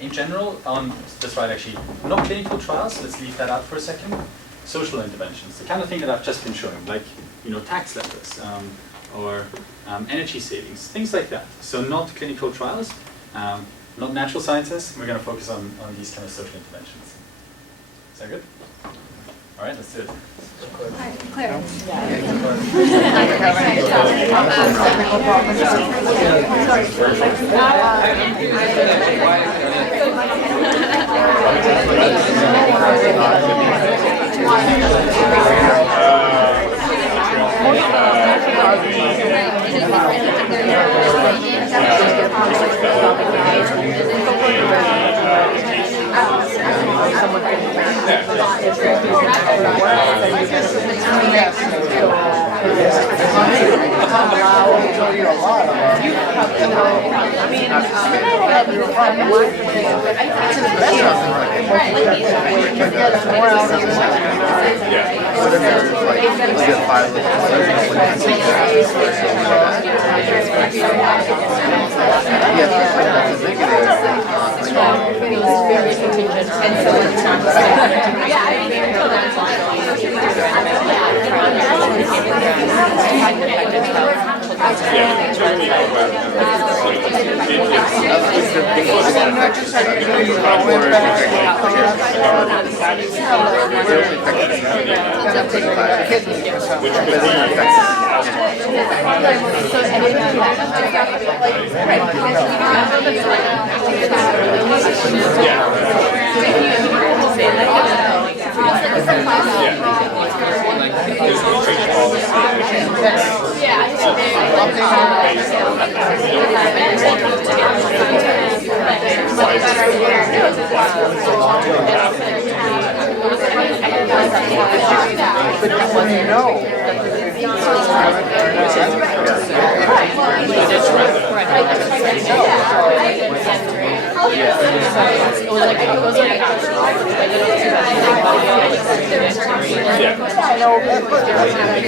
in general, that's right actually, not clinical trials, let's leave that out for a second. Social interventions, the kind of thing that I've just been showing, like tax letters or energy savings, things like that. So not clinical trials, not natural sciences. We're going to focus on these kind of social interventions. Is that good? All right, let's do it. Claire.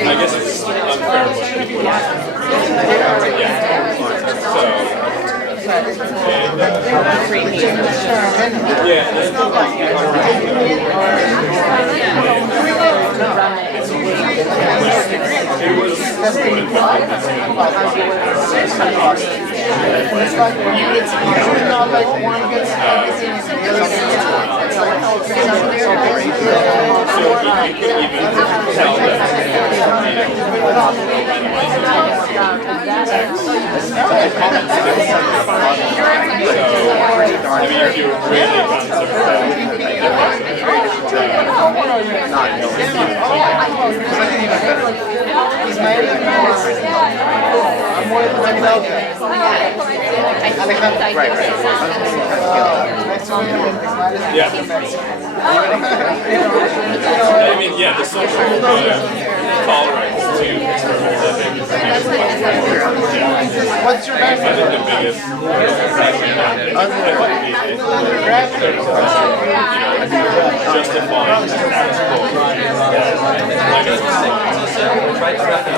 I guess it's unfair to push people. I mean, yeah, the social tolerance to experimental living is what's your I think the biggest justifying Try to wrap it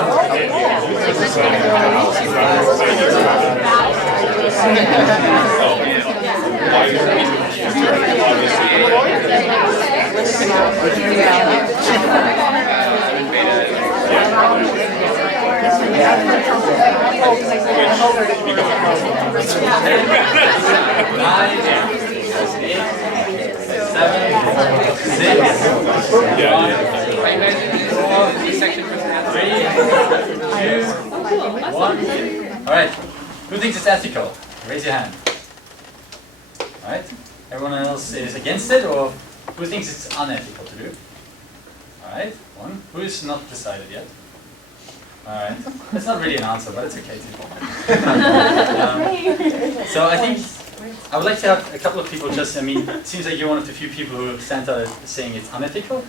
Alright, who thinks it's ethical? Raise your hand. Alright, everyone else is against it, or who thinks it's unethical to do? Alright, one. Who is not decided yet? Alright, that's not really an answer, but it's okay too. So I think I would like to have a couple of people just, it seems like you're one of the few people who stand out saying it's unethical,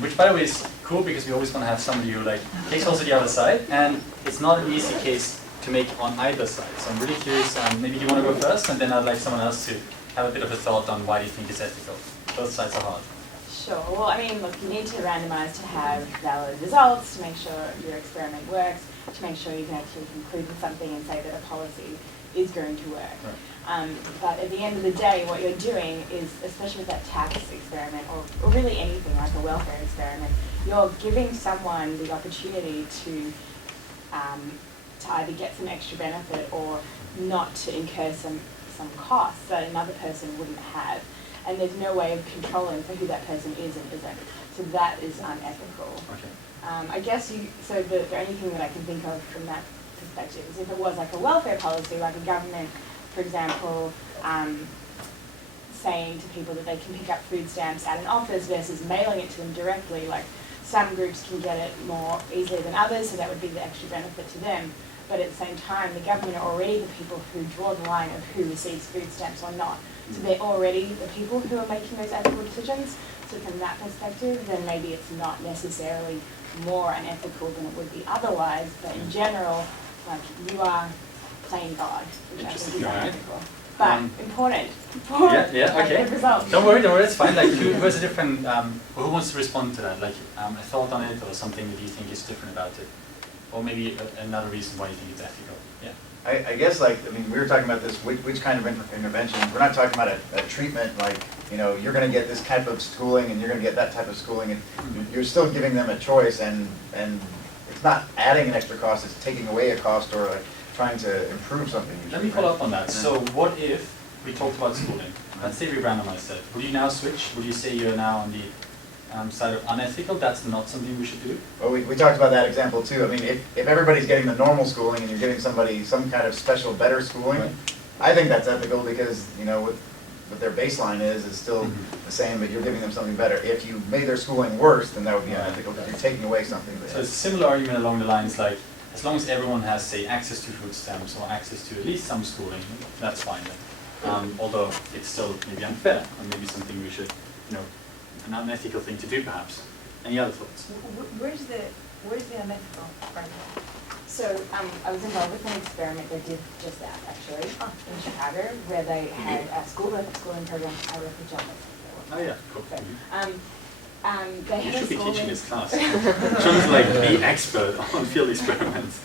which by the way is cool because we always want to have somebody who takes also the other side, and it's not an easy case to make on either side. So I'm really curious, maybe you want to go first, and then I'd like someone else to have a bit of a thought on why you think it's ethical. Both sides are hard. Sure. Well, I mean, look, you need to randomise to have valid results, to make sure your experiment works, to make sure you can actually conclude with something and say that a policy is going to work. Right. But at the end of the day, what you're doing is, especially with that tax experiment, or really anything like a welfare experiment, you're giving someone the opportunity to either get some extra benefit or not to incur some costs that another person wouldn't have. And there's no way of controlling for who that person is and isn't. So that is unethical. Okay. I guess so the only thing that I can think of from that perspective is if it was like a welfare policy, like a government, for example, saying to people that they can pick up food stamps at an office versus mailing it to them directly, like some groups can get it more easily than others, so that would be the extra benefit to them. But at the same time, the government are already the people who draw the line of who receives food stamps or not. So they're already the people who are making those ethical decisions. So from that perspective, then maybe it's not necessarily more unethical than it would be otherwise. But in general, like you are playing God, which I think is unethical. But important. Yeah, okay. Good result. Don't worry, it's fine. Like, who has a different, who wants to respond to that? Like, a thought on it or something that you think is different about it? Or maybe another reason why you think it's ethical. Yeah. I guess, like, I mean, we were talking about this, which kind of intervention. We're not talking about a treatment like, you know, you're going to get this type of schooling and you're going to get that type of schooling, and you're still giving them a choice, and it's not adding an extra cost, it's taking away a cost or like trying to improve something. Let me follow up on that. So what if we talked about schooling? Let's say we randomized it. Would you now switch? Would you say you're now on the side of unethical? That's not something we should do? Well, we talked about that example too. I mean, if everybody's getting the normal schooling and you're giving somebody some kind of special, better schooling, Right. I think that's ethical because, you know, what their baseline is still the same, but you're giving them something better. If you made their schooling worse, then that would be unethical because you're taking away something. So it's a similar argument along the lines like, as long as everyone has, say, access to food stamps or access to at least some schooling, that's fine then. Although it's still maybe unfair, and maybe something we should, you know, an unethical thing to do perhaps. Any other thoughts? Where's the unethical part of that? So I was involved with an experiment that did just that, actually, in Chicago, where they had a schooling program. I work with John. Oh yeah, cool. They You had should a be schooling. teaching this class. John's like the expert on field experiments.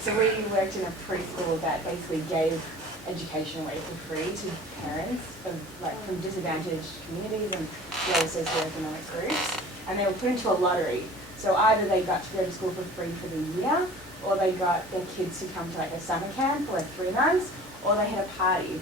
So we worked in a preschool that basically gave education away for free to parents of from disadvantaged communities and low socioeconomic groups, and they were put into a lottery. So either they got to go to school for free for the year, or they got their kids to come to like a summer camp for like 3 months, or they had a party.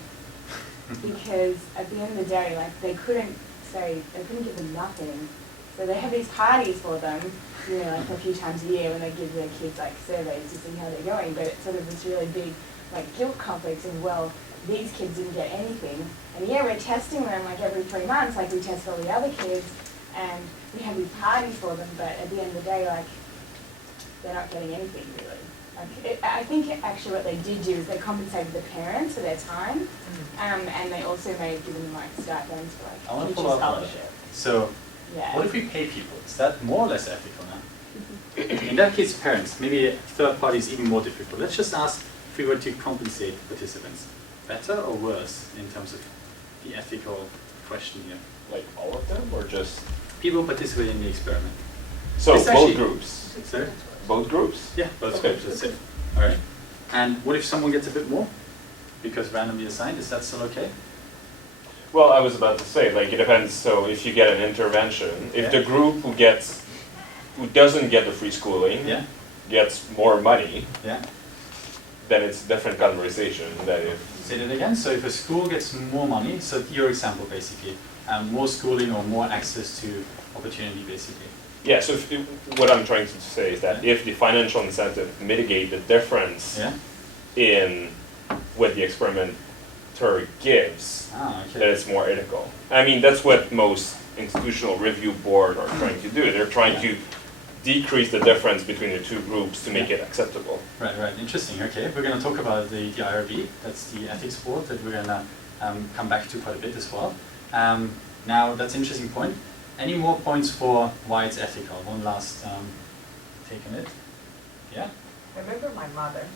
Because at the end of the day, like they couldn't give them nothing. So they have these parties for them, you know, like a few times a year when they give their kids like surveys to see how they're going. But it's sort of this really big like guilt complex of, well, these kids didn't get anything. And yeah, we're testing them like every 3 months, like we test all the other kids, and we have these parties for them, but at the end of the day, like, they're not getting anything really. Like, I think actually what they did do is they compensated the parents for their time, and they also may have given them like stipends for I want like to teacher follow up on that. scholarship. So, Yeah. what if we pay people? Is that more or less ethical now? In that case, parents, maybe a third party is even more difficult. Let's just ask if we were to compensate participants, better or worse in terms of the ethical question here? Like all of them, or just? People participating in the experiment. So It's both actually- groups. Sorry? Both groups. Yeah, both Okay. groups, that's it. All right. And what if someone gets a bit more? Because randomly assigned, is that still okay? Well, I was about to say, like, it depends. So if you get an intervention, if the group who doesn't get the free schooling Yeah, gets more money, yeah. then it's a different conversation than if. Say that again. So if a school gets more money, so your example basically, more schooling or more access to opportunity basically. Yeah, so what I'm trying to say is that if the financial incentive mitigate the difference Yeah? in what the experimenter gives, Ah, then okay. it's more ethical. I mean, that's what most institutional review board are trying to do. They're trying to decrease the difference between the two groups to make it acceptable. Right, right. Interesting. Okay, we're going to talk about the IRB. That's the ethics board that we're going to come back to quite a bit as well. Now, that's an interesting point. Any more points for why it's ethical? One last take on it. Yeah? I remember my mother,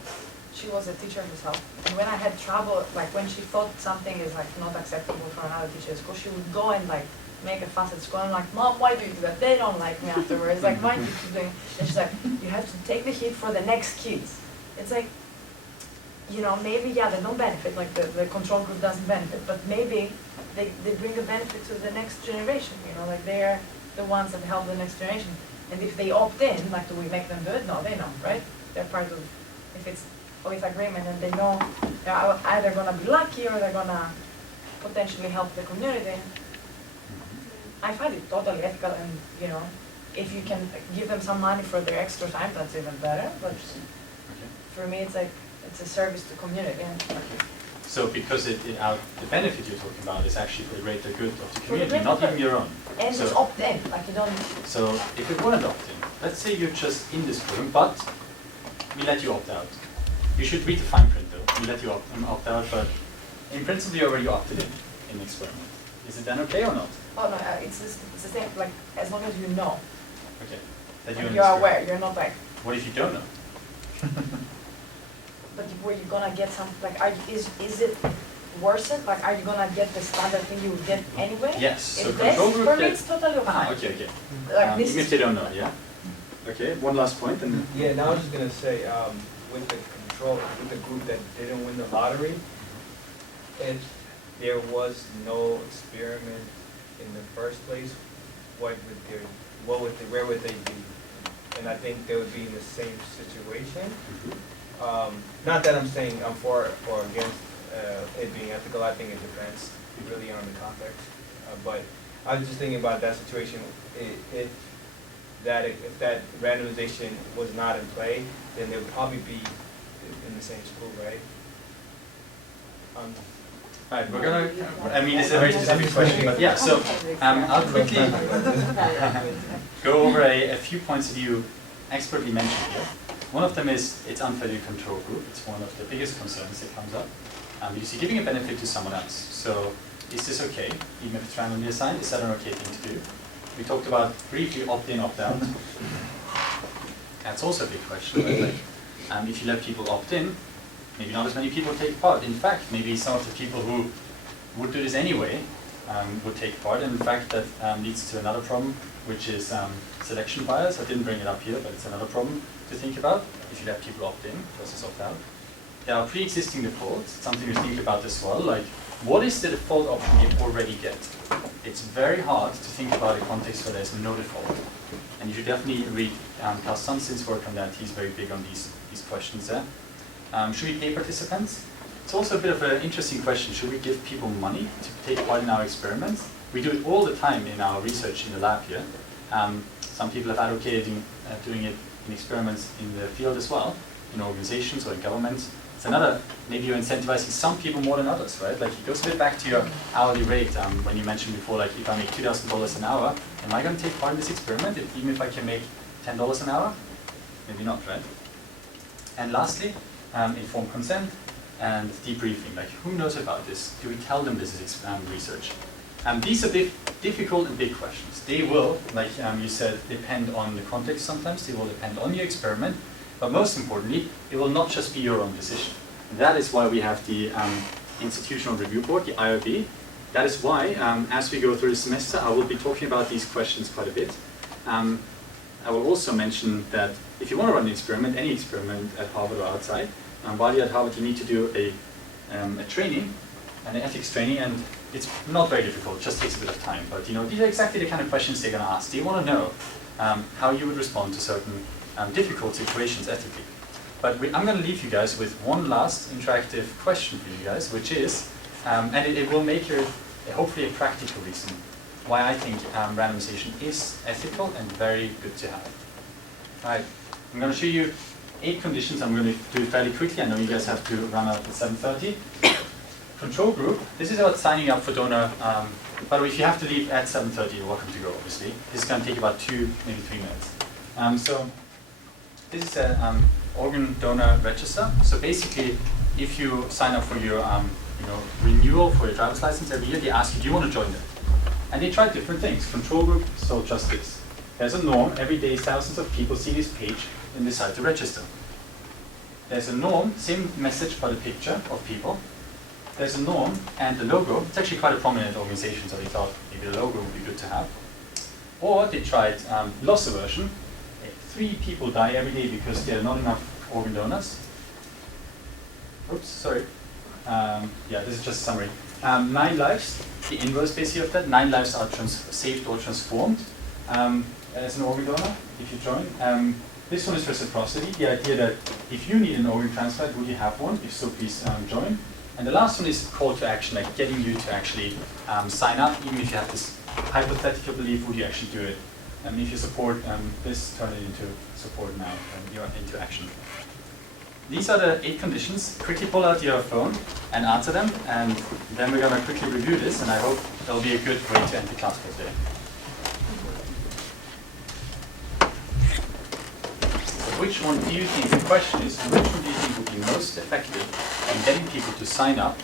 she was a teacher herself, and when I had trouble, like when she thought something is like not acceptable for another teacher at school, she would go and like make a fuss at school. I'm like, Mom, why do you do that? They don't like me afterwards. Like, why do you keep doing? And she's like, you have to take the heat for the next kids. It's like, you know, maybe, yeah, they don't benefit, like the control group doesn't benefit, but maybe they bring a benefit to the next generation, you know, like they're the ones that help the next generation. And if they opt in, like, do we make them do it? No, they don't, right? They're part of, if it's with agreement and they know they're either gonna be lucky or they're gonna potentially help the community. I find it totally ethical, and, you know, if you can give them some money for their extra time, that's even better, but for me, it's like, it's a service to community. And so because the benefit you're talking about is actually for the greater good of the For the community, greater not good. even your own. And So- it's opt-in, like you don't, So if it weren't opt-in, let's say you're just in this program, but we let you opt out. You should read the fine print though. We let you opt out, but in principle you already opted in the experiment. Is it then okay or not? oh no, it's the same, like, as long as you know, Okay. That and in you're this aware, program. you're not like, What if you don't know? but were you gonna get some, like, is it worse? Like, are you gonna get the standard thing you would get anyway? Yes. So If control this, group. for me, that- it's totally fine. okay. Like, this Even if is, they don't know, yeah. Okay. One last point, and Yeah, and I was just gonna say, with the control, with the group that didn't win the lottery, if there was no experiment in the first place, where would they be? And I think they would be in the same situation. Not that I'm saying I'm for or against it being ethical, I think it depends really on the context. But I was just thinking about that situation, if that randomization was not in play, then they would probably be in the same school, right? Right, we're gonna, I mean, it's a very specific question, but yeah, so I'll quickly go over a few points that you expertly mentioned here. One of them is it's unfair to control group. It's one of the biggest concerns that comes up. Because you're giving a benefit to someone else. So is this okay, even if it's randomly assigned? Is that an okay thing to do? We talked about briefly opt-in, opt-out. That's also a big question, right? Like, if you let people opt in, maybe not as many people take part. In fact, maybe some of the people who would do this anyway would take part. And in fact, that leads to another problem, which is selection bias. I didn't bring it up here, but it's another problem to think about if you let people opt in versus opt out. There are pre-existing defaults, something to think about as well. Like, what is the default option you already get? It's very hard to think about a context where there's no default. And you should definitely read Carl Sunsin's work on that. He's very big on these questions there. Should we pay participants? It's also a bit of an interesting question. Should we give people money to take part in our experiments? We do it all the time in our research in the lab here. Some people have advocated doing it in experiments in the field as well, in organizations or in governments. It's another, maybe you're incentivizing some people more than others, right? Like, it goes a bit back to your hourly rate when you mentioned before, like, if I make $2,000 an hour, am I going to take part in this experiment, even if I can make $10 an hour? Maybe not, right? And lastly, informed consent and debriefing. Like, who knows about this? Do we tell them this is research? These are difficult and big questions. They will, like you said, depend on the context sometimes. They will depend on your experiment. But most importantly, it will not just be your own decision. And that is why we have the Institutional Review Board, the IRB. That is why, as we go through the semester, I will be talking about these questions quite a bit. I will also mention that if you want to run an experiment, any experiment at Harvard or outside, while you're at Harvard, you need to do a training, an ethics training, and it's not very difficult, it just takes a bit of time. But you know, these are exactly the kind of questions they're going to ask. They want to know how you would respond to certain difficult situations ethically. But I'm going to leave you guys with one last interactive question for you guys, which is, and it will make your, hopefully a practical reason why I think randomization is ethical and very good to have. All right, I'm going to show you 8 conditions. I'm going to do it fairly quickly. I know you guys have to run out at 7:30. Control group, this is about signing up for donor. By the way, if you have to leave at 7:30, you're welcome to go, obviously. This is going to take about 2, maybe 3 minutes. So this is an organ donor register. So basically, if you sign up for your renewal for your driver's license every year, they ask you, do you want to join them? And they try different things. Control group, so just this. There's a norm. Every day, thousands of people see this page and decide to register. There's a norm, same message but a picture of people. there's a norm and the logo. It's actually quite a prominent organization, so they thought maybe the logo would be good to have. Or they tried loss aversion. 3 people die every day because there are not enough organ donors. Oops, sorry. Yeah, this is just a summary. 9 lives, the inverse basically of that. 9 lives are saved or transformed as an organ donor if you join. This one is reciprocity, the idea that if you need an organ transplant, would you have one? If so, please join. And the last one is call to action, like getting you to actually sign up, even if you have this hypothetical belief, would you actually do it? And if you support this, turn it into support now, and you're into action. These are the 8 conditions. Quickly pull out your phone and answer them, and then we're going to quickly review this, and I hope that'll be a good way to end the class for today. Which one do you think, the question is, which one do you think would be most effective in getting people to sign up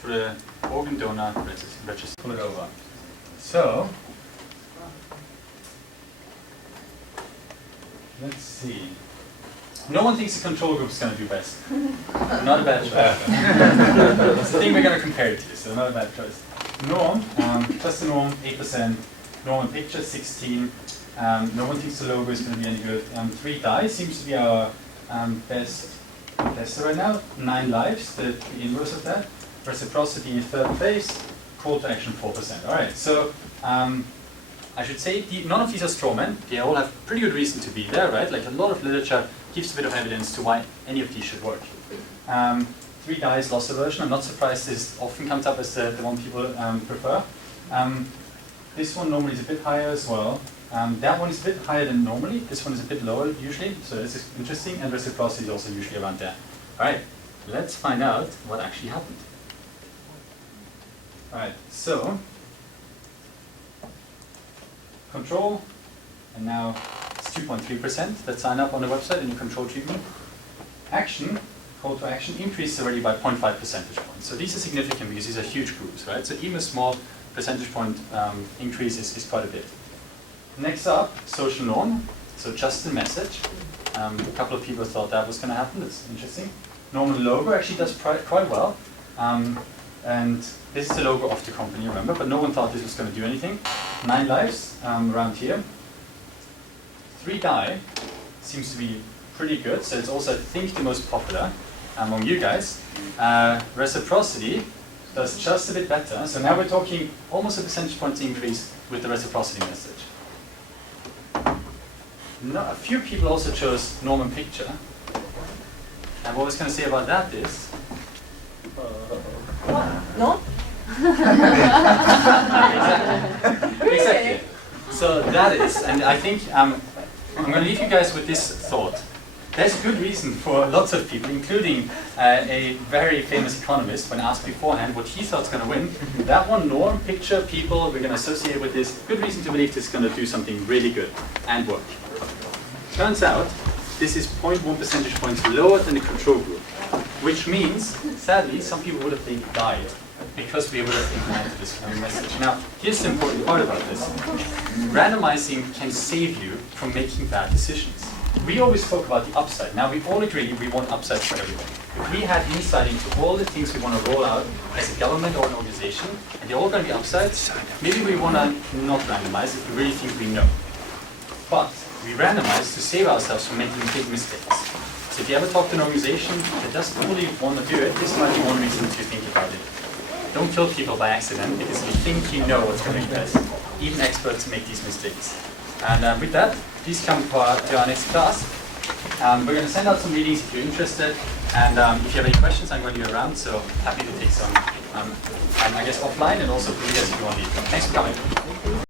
for the organ donor register? Pull it over. So, let's see. No one thinks the control group is going to do best. Not a bad choice. That's the thing we're going to compare it to, so not a bad choice. Norm, just the norm, 8%. Norm and picture, 16. No one thinks the logo is going to be any good. 3 die seems to be our best tester right now. 9 lives, the inverse of that. Reciprocity in 3rd place. Call to action 4%. All right, so I should say none of these are straw men. They all have pretty good reason to be there, right? Like a lot of literature gives a bit of evidence to why any of these should work. 3 dies, loss aversion. I'm not surprised this often comes up as the one people prefer. This one normally is a bit higher as well. That one is a bit higher than normally. This one is a bit lower usually, so this is interesting. And reciprocity is also usually around there. All right, let's find out what actually happened. All right, so control, and now it's 2.3% that sign up on the website in your control treatment. Action, call to action, increased already by 0.5 percentage points. So these are significant because these are huge groups, right? So even a small percentage point increase is quite a bit. Next up, social norm, so just the message. A couple of people thought that was going to happen, that's interesting. Normal logo actually does quite well. And this is the logo of the company, remember, but no one thought this was going to do anything. 9 lives around here. 3 die seems to be pretty good, so it's also, I think, the most popular among you guys. Reciprocity does just a bit better, so now we're talking almost a percentage point increase with the reciprocity message. A few people also chose norm and picture, and what I was going to say about that is No? Exactly. So that is, and I think I'm going to leave you guys with this thought. There's a good reason for lots of people, including a very famous economist, when asked beforehand what he thought was going to win. That one, norm, picture, people we're going to associate with this. Good reason to believe this is going to do something really good and work. Turns out, this is 0.1 percentage points lower than the control group, which means, sadly, some people would have died because we would have implemented this kind of message. Now, here's the important part about this. Randomizing can save you from making bad decisions. We always talk about the upside. Now, we all agree we want upsides for everyone. If we had insight into all the things we want to roll out as a government or an organization, and they're all going to be upsides, maybe we want to not randomize if we really think we know. But we randomize to save ourselves from making big mistakes. So if you ever talk to an organization that doesn't really want to do it, this might be one reason to think about it. Don't kill people by accident, because if you think you know what's going to be best, even experts make these mistakes. And with that, please come to our next class. We're going to send out some meetings if you're interested, and if you have any questions, I'm going to be around, so happy to take some, I guess, offline, and also for you guys if you want to leave. Thanks for coming.